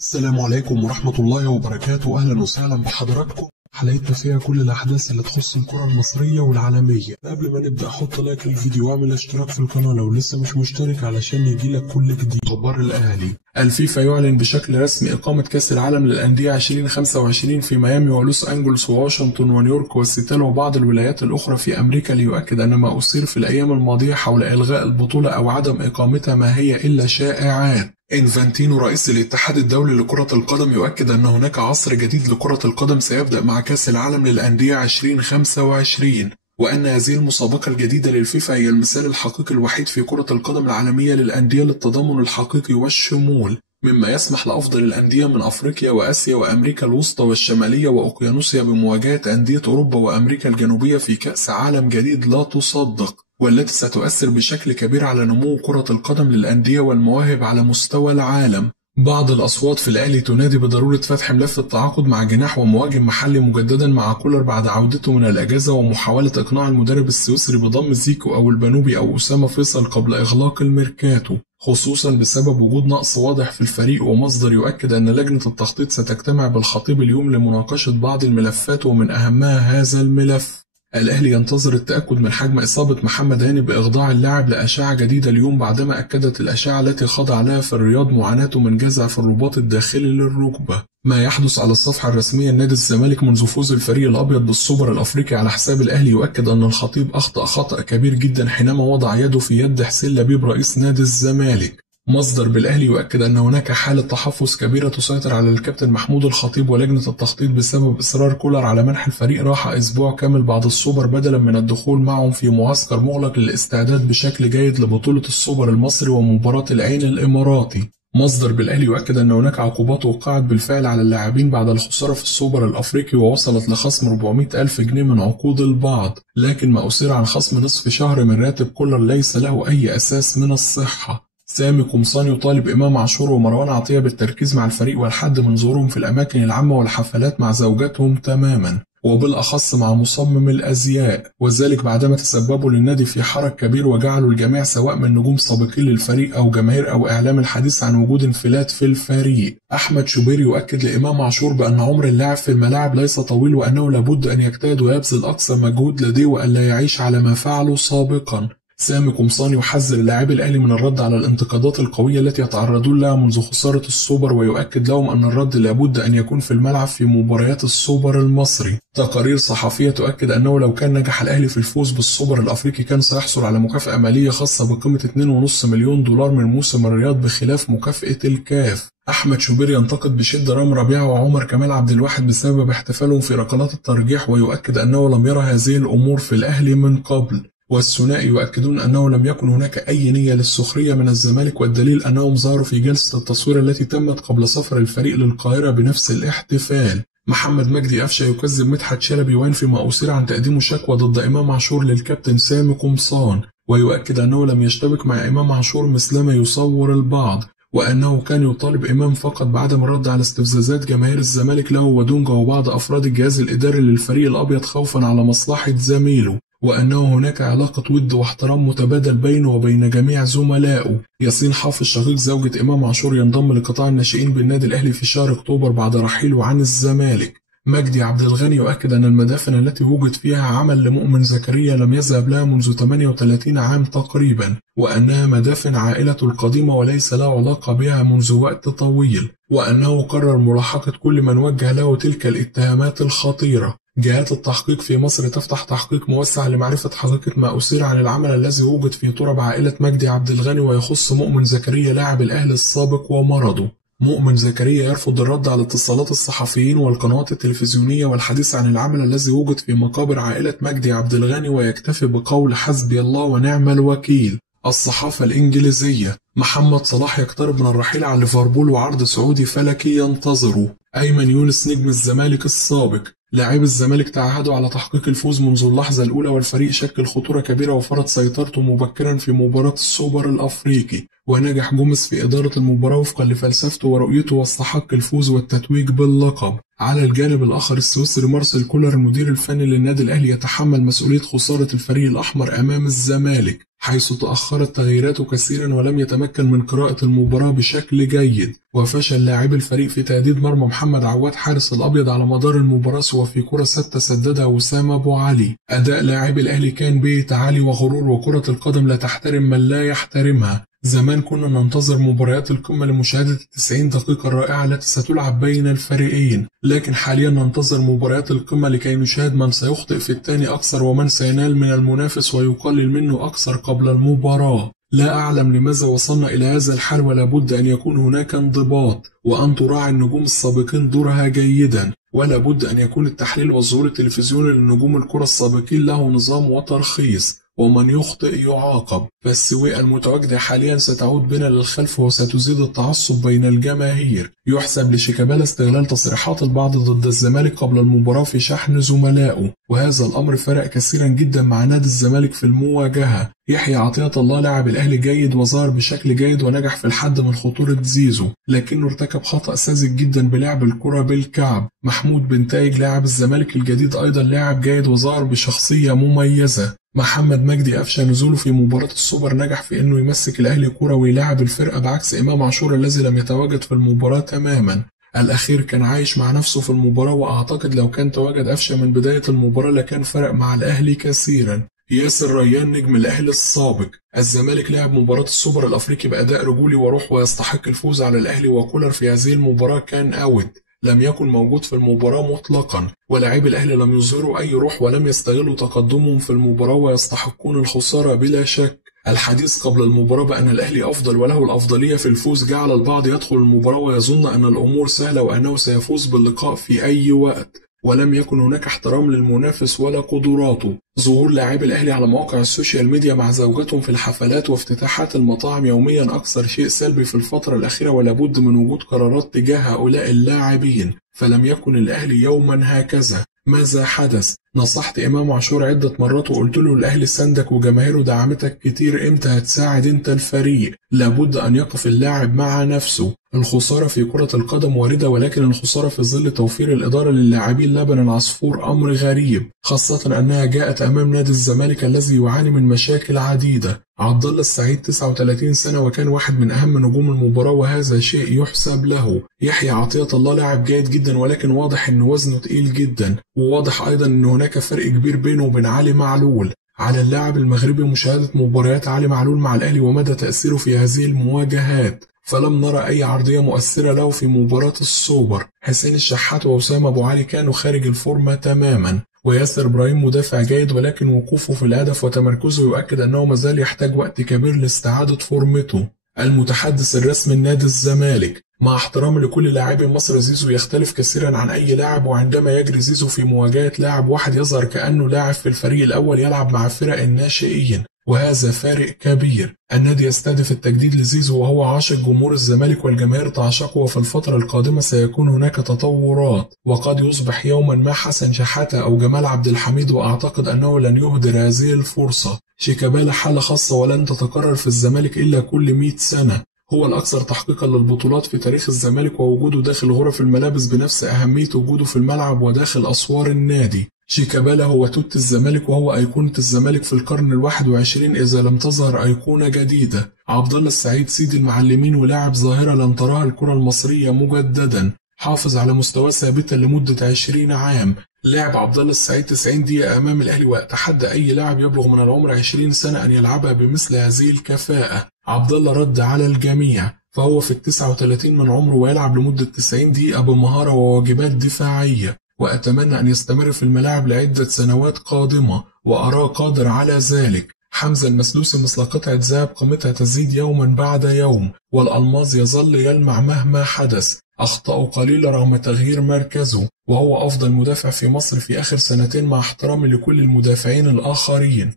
السلام عليكم ورحمة الله وبركاته. أهلا وسهلا بحضراتكم. حلقتنا فيها كل الأحداث اللي تخص الكرة المصرية والعالمية. قبل ما نبدأ حط لايك للفيديو واعمل اشتراك في القناة لو لسه مش مشترك علشان يجيلك كل جديد. خبر الأهلي: الفيفا يعلن بشكل رسمي إقامة كأس العالم للأندية 2025 في ميامي ولوس أنجلوس وواشنطن ونيويورك وسياتل وبعض الولايات الأخرى في أمريكا، ليؤكد أن ما أثير في الأيام الماضية حول إلغاء البطولة أو عدم إقامتها ما هي إلا شائعات. إنفانتينو رئيس الاتحاد الدولي لكرة القدم يؤكد أن هناك عصر جديد لكرة القدم سيبدأ مع كأس العالم للأندية 2025، وأن هذه المسابقة الجديدة للفيفا هي المثال الحقيقي الوحيد في كرة القدم العالمية للأندية للتضامن الحقيقي والشمول، مما يسمح لأفضل الأندية من أفريقيا وآسيا وأمريكا الوسطى والشمالية وأوقيانوسيا بمواجهة أندية أوروبا وأمريكا الجنوبية في كأس عالم جديد لا تصدق، والتي ستؤثر بشكل كبير على نمو كرة القدم للأندية والمواهب على مستوى العالم. بعض الأصوات في الأهلي تنادي بضرورة فتح ملف التعاقد مع جناح ومهاجم محلي مجددا مع كولر بعد عودته من الأجازة، ومحاولة إقناع المدرب السويسري بضم زيكو أو البنوبي أو أسامة فيصل قبل إغلاق الميركاتو، خصوصا بسبب وجود نقص واضح في الفريق. ومصدر يؤكد أن لجنة التخطيط ستجتمع بالخطيب اليوم لمناقشة بعض الملفات، ومن أهمها هذا الملف. الأهلي ينتظر التأكد من حجم إصابة محمد هاني بإخضاع اللاعب لأشعة جديدة اليوم، بعدما أكدت الأشعة التي خضع لها في الرياض معاناته من جزع في الرباط الداخلي للركبة. ما يحدث على الصفحة الرسمية لنادي الزمالك منذ فوز الفريق الأبيض بالسوبر الأفريقي على حساب الأهلي يؤكد أن الخطيب أخطأ خطأ كبير جدا حينما وضع يده في يد حسين لبيب رئيس نادي الزمالك. مصدر بالأهلي يؤكد أن هناك حالة تحفظ كبيرة تسيطر على الكابتن محمود الخطيب ولجنة التخطيط بسبب إصرار كولر على منح الفريق راحة أسبوع كامل بعد السوبر بدلا من الدخول معهم في معسكر مغلق للاستعداد بشكل جيد لبطولة السوبر المصري ومباراة العين الإماراتي. مصدر بالأهلي يؤكد أن هناك عقوبات وقعت بالفعل على اللاعبين بعد الخسارة في السوبر الأفريقي، ووصلت لخصم 400,000 جنيه من عقود البعض، لكن ما أثير عن خصم نصف شهر من راتب كولر ليس له أي أساس من الصحة. سامي قمصان يطالب إمام عاشور ومروان عطية بالتركيز مع الفريق والحد من ظهورهم في الأماكن العامة والحفلات مع زوجاتهم تماما، وبالأخص مع مصمم الأزياء، وذلك بعدما تسببوا للنادي في حرج كبير وجعلوا الجميع سواء من نجوم سابقين للفريق أو جماهير أو إعلام الحديث عن وجود انفلات في الفريق. أحمد شوبير يؤكد لإمام عاشور بأن عمر اللاعب في الملاعب ليس طويل، وأنه لابد أن يجتهد ويبذل أقصى مجهود لديه وأن لا يعيش على ما فعله سابقا. سامي قمصان يحذر لاعبي الأهلي من الرد على الانتقادات القوية التي يتعرضون لها منذ خسارة السوبر، ويؤكد لهم أن الرد لابد أن يكون في الملعب في مباريات السوبر المصري. تقارير صحفية تؤكد أنه لو كان نجح الأهلي في الفوز بالسوبر الأفريقي كان سيحصل على مكافأة مالية خاصة بقيمة 2.5 مليون دولار من موسم الرياض بخلاف مكافأة الكاف. أحمد شوبير ينتقد بشدة رامي ربيعة وعمر كمال عبد الواحد بسبب احتفالهم في ركلات الترجيح، ويؤكد أنه لم يرى هذه الأمور في الأهلي من قبل. والثنائي يؤكدون أنه لم يكن هناك أي نية للسخرية من الزمالك، والدليل أنهم ظهروا في جلسة التصوير التي تمت قبل سفر الفريق للقاهرة بنفس الاحتفال. محمد مجدي قفشة يكذب مدحت شلبي وينفي ما أثير عن تقديمه شكوى ضد إمام عاشور للكابتن سامي قمصان، ويؤكد أنه لم يشتبك مع إمام عاشور مثلما يصور البعض، وأنه كان يطالب إمام فقط بعدم الرد على استفزازات جماهير الزمالك له ودونجا وبعض أفراد الجهاز الإداري للفريق الأبيض خوفا على مصلحة زميله، وأنه هناك علاقة ود واحترام متبادل بينه وبين جميع زملائه. ياسين حافظ شقيق زوجة إمام عاشور ينضم لقطاع الناشئين بالنادي الأهلي في شهر أكتوبر بعد رحيله عن الزمالك. مجدي عبد الغني يؤكد أن المدافن التي وجد فيها عمل لمؤمن زكريا لم يذهب لها منذ 38 عام تقريبا، وأنها مدافن عائلة القديمة وليس له علاقة بها منذ وقت طويل، وأنه قرر ملاحقة كل من وجه له تلك الاتهامات الخطيرة. جهات التحقيق في مصر تفتح تحقيق موسع لمعرفة حقيقة ما أثير عن العمل الذي وجد في تراب عائلة مجدي عبد الغني، ويخص مؤمن زكريا لاعب الأهلي السابق ومرضه. مؤمن زكريا يرفض الرد على اتصالات الصحفيين والقنوات التلفزيونية والحديث عن العمل الذي وجد في مقابر عائلة مجدي عبد الغني، ويكتفي بقول حسبي الله ونعم الوكيل. الصحافة الإنجليزية: محمد صلاح يقترب من الرحيل عن ليفربول وعرض سعودي فلكي ينتظره. أيمن يونس نجم الزمالك السابق: لاعبي الزمالك تعهدوا على تحقيق الفوز منذ اللحظة الأولى، والفريق شكل خطورة كبيرة وفرض سيطرته مبكرا في مباراة السوبر الأفريقي، ونجح جوميز في إدارة المباراة وفقا لفلسفته ورؤيته واستحق الفوز والتتويج باللقب. على الجانب الآخر السويسري مارسيل كولر المدير الفني للنادي الأهلي يتحمل مسؤولية خسارة الفريق الأحمر أمام الزمالك، حيث تأخرت تغييراته كثيرا ولم يتمكن من قراءة المباراة بشكل جيد. وفشل لاعب الفريق في تهديد مرمى محمد عواد حارس الأبيض على مدار المباراة سوى في كرة ثابتة سددها وسام أبو علي. أداء لاعب الأهلي كان به تعالي وغرور، وكرة القدم لا تحترم من لا يحترمها. زمان كنا ننتظر مباريات القمة لمشاهدة 90 دقيقة الرائعة التي ستلعب بين الفريقين، لكن حاليا ننتظر مباريات القمة لكي نشاهد من سيخطئ في الثاني أكثر ومن سينال من المنافس ويقلل منه أكثر قبل المباراة. لا أعلم لماذا وصلنا إلى هذا الحال، ولا بد أن يكون هناك انضباط وأن تراعي النجوم السابقين دورها جيدا، ولا بد أن يكون التحليل والظهور التلفزيوني للنجوم الكرة السابقين له نظام وترخيص، ومن يخطئ يعاقب. فالسويقة المتواجدة حاليا ستعود بنا للخلف وستزيد التعصب بين الجماهير. يحسب لشيكابالا استغلال تصريحات البعض ضد الزمالك قبل المباراة في شحن زملائه، وهذا الأمر فرق كثيرا جدا مع نادي الزمالك في المواجهة. يحيى عطية الله لاعب الأهلي جيد وظهر بشكل جيد ونجح في الحد من خطورة زيزو، لكنه ارتكب خطأ ساذج جدا بلعب الكرة بالكعب. محمود بنتايج لاعب الزمالك الجديد أيضا لاعب جيد وظهر بشخصية مميزة. محمد مجدي أفشى نزوله في مباراة السوبر نجح في أنه يمسك الأهلي كرة ويلاعب الفرقة، بعكس إمام عاشور الذي لم يتواجد في المباراة تماما. الأخير كان عايش مع نفسه في المباراة، وأعتقد لو كان تواجد أفشى من بداية المباراة لكان فرق مع الأهلي كثيرا. ياسر ريان نجم الأهلي السابق. الزمالك لعب مباراة السوبر الأفريقي بأداء رجولي وروح ويستحق الفوز على الأهلي، وكولر في هذه المباراة كان أوت، لم يكن موجود في المباراة مطلقا، ولاعبي الأهلي لم يظهروا أي روح ولم يستغلوا تقدمهم في المباراة ويستحقون الخسارة بلا شك. الحديث قبل المباراة بأن الأهلي أفضل وله الأفضلية في الفوز جعل البعض يدخل المباراة ويظن أن الأمور سهلة وأنه سيفوز باللقاء في أي وقت، ولم يكن هناك احترام للمنافس ولا قدراته. ظهور لاعبي الأهلي على مواقع السوشيال ميديا مع زوجاتهم في الحفلات وافتتاحات المطاعم يوميا أكثر شيء سلبي في الفترة الأخيرة، ولا بد من وجود قرارات تجاه هؤلاء اللاعبين، فلم يكن الأهلي يوما هكذا. ماذا حدث؟ نصحت إمام عاشور عدة مرات وقلت له الأهلي سندك وجماهيره دعمتك كتير، امتى هتساعد انت الفريق؟ لابد أن يقف اللاعب مع نفسه. الخسارة في كرة القدم واردة، ولكن الخسارة في ظل توفير الإدارة للاعبين لبن العصفور أمر غريب، خاصة أنها جاءت أمام نادي الزمالك الذي يعاني من مشاكل عديدة. عبد الله السعيد 39 سنة وكان واحد من أهم نجوم المباراة، وهذا شيء يحسب له. يحيى عطية الله لاعب جيد جدا، ولكن واضح أن وزنه تقيل جدا، وواضح أيضا أن هناك فرق كبير بينه وبين علي معلول. على اللاعب المغربي مشاهدة مباريات علي معلول مع الأهلي ومدى تأثيره في هذه المواجهات، فلم نرى أي عرضية مؤثرة له في مباراة السوبر. حسين الشحات ووسام أبو علي كانوا خارج الفورمة تماما، وياسر إبراهيم مدافع جيد، ولكن وقوفه في الهدف وتمركزه يؤكد أنه مازال يحتاج وقت كبير لاستعادة فورمته. المتحدث الرسمي لنادي الزمالك: مع احترامي لكل لاعبي مصر، زيزو يختلف كثيرا عن أي لاعب، وعندما يجري زيزو في مواجهة لاعب واحد يظهر كأنه لاعب في الفريق الأول يلعب مع فرق الناشئين، وهذا فارق كبير. النادي يستهدف التجديد لزيزو وهو عاشق جمهور الزمالك والجماهير تعشقه، وفي الفترة القادمة سيكون هناك تطورات، وقد يصبح يوما ما حسن شحاتة أو جمال عبد الحميد، وأعتقد أنه لن يهدر هذه الفرصة. شيكابالا حالة خاصة ولن تتكرر في الزمالك إلا كل 100 سنة، هو الأكثر تحقيقا للبطولات في تاريخ الزمالك، ووجوده داخل غرف الملابس بنفس أهمية وجوده في الملعب وداخل أسوار النادي. شيكابالا هو توت الزمالك، وهو أيقونة الزمالك في القرن 21 إذا لم تظهر أيقونة جديدة. عبد الله السعيد سيد المعلمين ولاعب ظاهرة لن تراها الكرة المصرية مجددا، حافظ على مستوى ثابتا لمدة 20 عام. لعب عبد الله السعيد 90 دقيقة أمام الأهلي، وأتحدى أي لاعب يبلغ من العمر 20 سنة أن يلعبها بمثل هذه الكفاءة. عبد الله رد على الجميع، فهو في 39 من عمره ويلعب لمدة 90 دقيقة بمهارة وواجبات دفاعية، وأتمنى أن يستمر في الملاعب لعدة سنوات قادمة، وأراه قادر على ذلك. حمزة المسلوسي مثل قطعة ذهب قيمتها تزيد يوما بعد يوم، والألماظ يظل يلمع مهما حدث. أخطأه قليلة رغم تغيير مركزه، وهو أفضل مدافع في مصر في آخر سنتين مع احترامي لكل المدافعين الآخرين.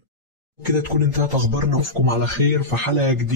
كده تكون انتهت أخبارنا، أشوفكم على خير في حلقة جديدة.